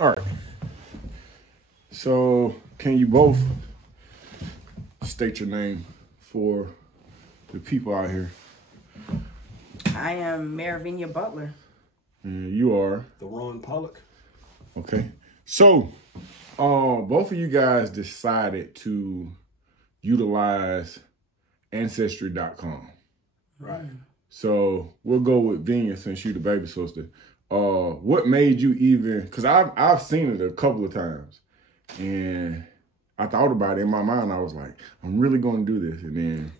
All right. So, can you both state your name for the people out here? I am Maravinia Butler. And you are? The Ron Pollock. Okay. So, both of you guys decided to utilize ancestry.com. Right. So, we'll go with Vinia since you're the baby sister. What made you even, because I've seen it a couple of times, and I thought about it in my mind. I was like, I'm really going to do this, and then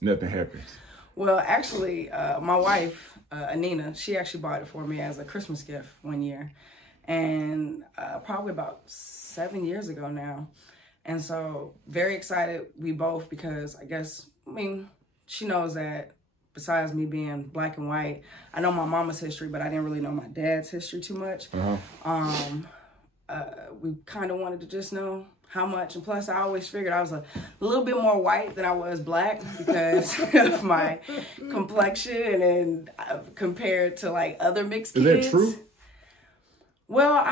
nothing happens. Well, actually, my wife, Anina, she actually bought it for me as a Christmas gift one year, and probably about 7 years ago now. And so very excited, we both, because I guess, she knows that besides me being black and white, I know my mama's history, but I didn't really know my dad's history too much. We kind of wanted to just know how much. And plus, I always figured I was a little bit more white than I was black because of my complexion and compared to like other mixed kids. Is that true? Well,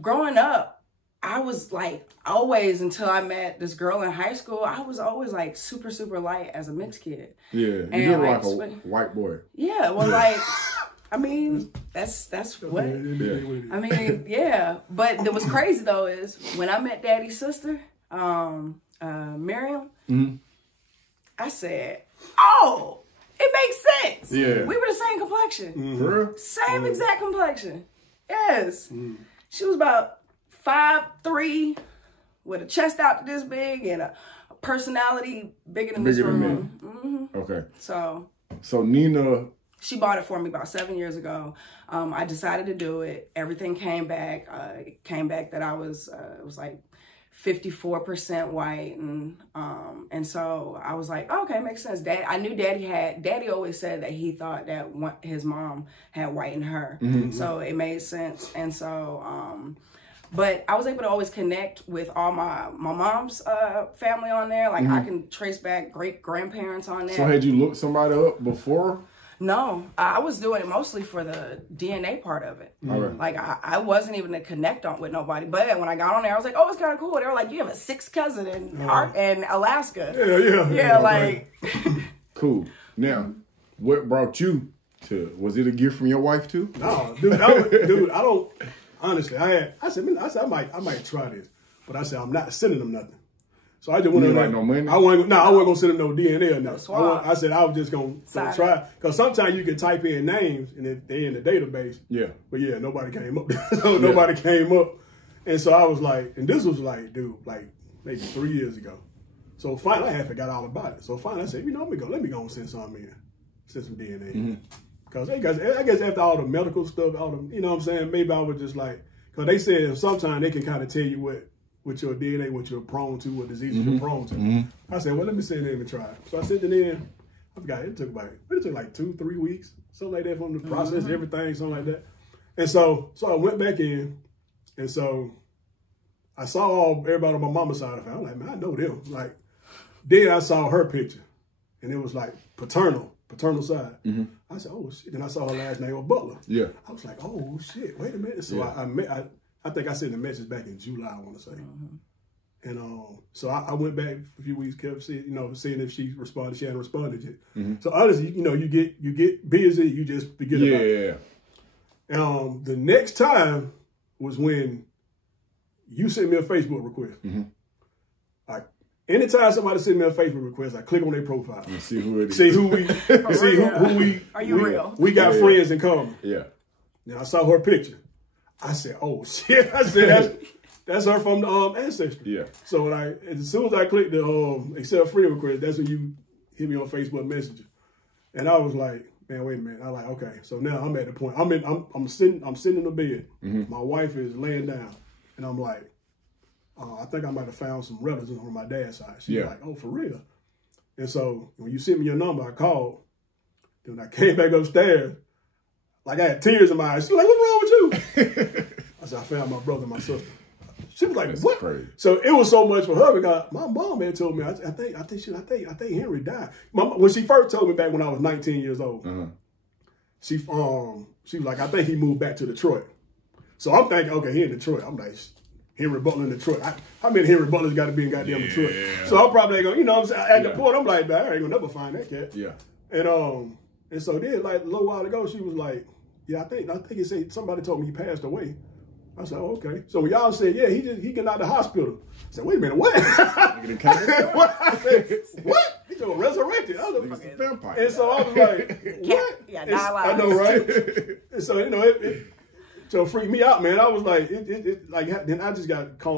growing up, I was like always, until I met this girl in high school, I was always like super, super light as a mixed kid. Yeah, you're like a white boy. Yeah, well, like, that's what. Yeah. Yeah. But what was crazy though is when I met Daddy's sister, Miriam, I said, "Oh, it makes sense." Yeah, we were the same complexion. For real? Same exact complexion. Yes, she was about 5'3", with a chest out to this big and a personality bigger than this room. Okay. So Nina, she bought it for me about 7 years ago. I decided to do it. Everything came back. It came back that I was it was like 54% white, and so I was like, okay, makes sense. I knew Daddy always said that he thought that his mom had white in her, so it made sense. And so, but I was able to always connect with all my mom's family on there. Like I can trace back great grandparents on there. So had you looked somebody up before? No, I was doing it mostly for the DNA part of it. Like I wasn't even to connect with nobody. But when I got on there, I was like, oh, it's kind of cool. They were like, you have a sixth cousin in Alaska. Yeah, like. Cool. Now, what brought you to? Was it a gift from your wife too? No, dude. I don't. Honestly, I said I might try this, but I said I'm not sending them nothing. So I just went to like no money. I wasn't gonna send them no DNA or nothing. I said I was just gonna try, because sometimes you can type in names and they're in the database. Yeah. But yeah, nobody came up. Nobody came up, and so I was like, and this was like, dude, like maybe 3 years ago. So finally, I had forgot all about it. So finally, I said, let me go and send some DNA in. Because I guess after all the medical stuff, all the, you know what I'm saying, maybe I was just like, because they said sometimes they can kind of tell you what your DNA, what you're prone to, what diseases you're prone to. I said, well, let me send it in and try it. So I sent it in. I forgot, it took like 2-3 weeks, something like that, from the process, everything, something like that. And so I went back in, and so I saw everybody on my mama's side of the family. I'm like, man, I know them. Like, then I saw her picture, and it was like paternal side. I said, oh shit. Then I saw her last name was Butler. Yeah. I was like, oh shit, wait a minute. So I think I sent the message back in July, I want to say. And so I went back a few weeks, kept seeing if she responded. She hadn't responded yet. So honestly, you get busy, you just forget about it. Yeah. The next time was when you sent me a Facebook request. Anytime somebody send me a Facebook request, I click on their profile. And see who it is. See who we Are you real? We got friends in common. Yeah. Now I saw her picture. I said, oh shit. I said that's her from the ancestry. Yeah. So as soon as I clicked the accept friend request, that's when you hit me on Facebook Messenger. And I was like, man, wait a minute. I was like, okay. So now I'm at the point. I'm sitting in the bed. My wife is laying down, and I'm like, I think I might have found some relatives on my dad's side. She's like, oh, for real? And so when you sent me your number, I called. Then I came back upstairs, like I had tears in my eyes. She was like, what's wrong with you? I said, I found my brother and my sister. She was like, that's what? Crazy. So it was so much for her because my mom had told me, I think Henry died. When she first told me back when I was 19 years old, she was like, I think he moved back to Detroit. So I'm thinking, okay, he in Detroit. I'm like, Henry Butler in Detroit. How many Henry Butlers got to be in goddamn Detroit? So I'm probably going, you know what I'm saying? At the point, I'm like, man, I ain't gonna never find that cat. Yeah. And so then, like a little while ago, she was like, yeah, I think it said somebody told me he passed away. I said, oh, okay. So y'all said, yeah, he got out of the hospital. I said, wait a minute, what? What? I said, what? He got resurrected. I was like, vampire. And so I was like, what? Yeah, I know, right? And so, you know, it freaked me out, man. I was like, then I just got called.